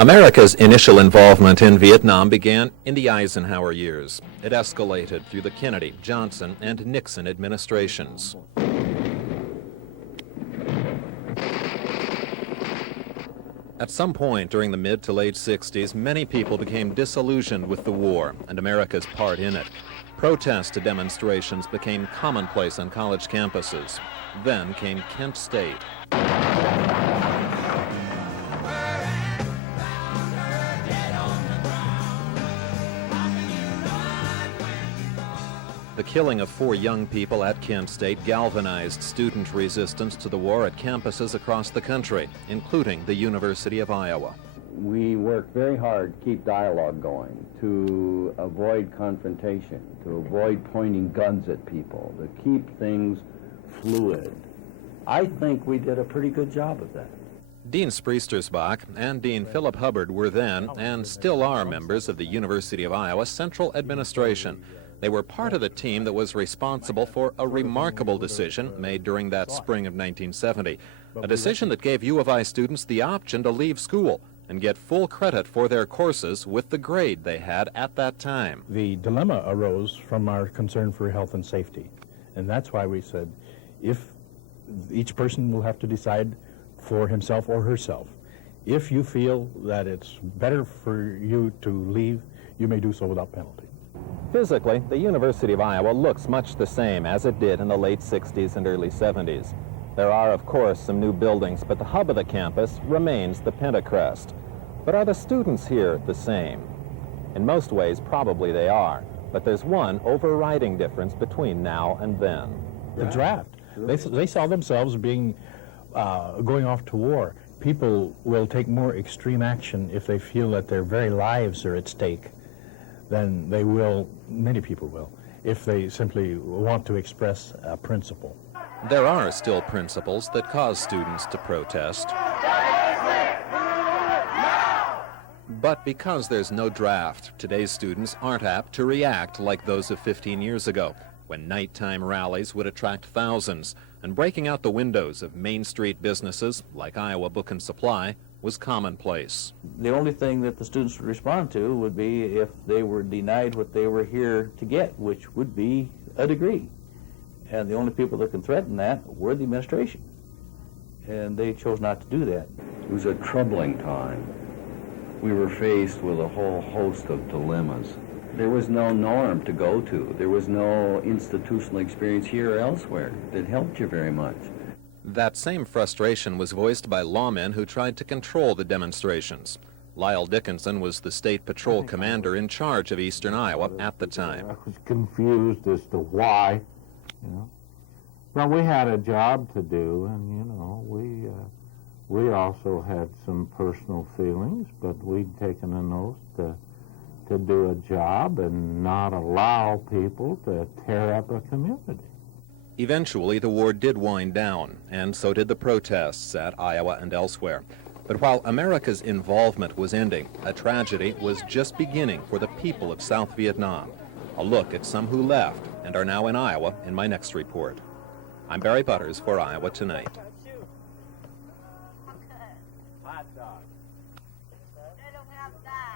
America's initial involvement in Vietnam began in the Eisenhower years. It escalated through the Kennedy, Johnson, and Nixon administrations. At some point during the mid to late 60s, many people became disillusioned with the war and America's part in it. Protest demonstrations became commonplace on college campuses. Then came Kent State. The killing of 4 young people at Kent State galvanized student resistance to the war at campuses across the country, including the University of Iowa. We worked very hard to keep dialogue going, to avoid confrontation, to avoid pointing guns at people, to keep things fluid. I think we did a pretty good job of that. Dean Spriestersbach and Dean Philip Hubbard were then, and still are, members of the University of Iowa Central Administration. They were part of the team that was responsible for a remarkable decision made during that spring of 1970, a decision that gave U of I students the option to leave school and get full credit for their courses with the grade they had at that time. The dilemma arose from our concern for health and safety, and that's why we said, if each person will have to decide for himself or herself. If you feel that it's better for you to leave, you may do so without penalty. Physically, the University of Iowa looks much the same as it did in the late 60s and early 70s. There are, of course, some new buildings, but the hub of the campus remains the Pentacrest. But are the students here the same? In most ways, probably they are, but there's one overriding difference between now and then. The draft. They saw themselves being going off to war. People will take more extreme action if they feel that their very lives are at stake than they will, many people will, if they simply want to express a principle. There are still principles that cause students to protest. But because there's no draft, today's students aren't apt to react like those of 15 years ago, when nighttime rallies would attract thousands, and breaking out the windows of Main Street businesses like Iowa Book and Supply was commonplace. The only thing that the students would respond to would be if they were denied what they were here to get, which would be a degree. And the only people that can threaten that were the administration. And they chose not to do that. It was a troubling time. We were faced with a whole host of dilemmas. There was no norm to go to. There was no institutional experience here or elsewhere that helped you very much. That same frustration was voiced by lawmen who tried to control the demonstrations. Lyle Dickinson was the state patrol commander in charge of eastern Iowa at the time. I was confused as to why, Well, we had a job to do, and, we also had some personal feelings, but we'd taken an oath to do a job and not allow people to tear up a community. Eventually, the war did wind down, and so did the protests at Iowa and elsewhere. But while America's involvement was ending, a tragedy was just beginning for the people of South Vietnam. A look at some who left and are now in Iowa in my next report. I'm Barry Butters for Iowa Tonight. Hot dog. They don't have that.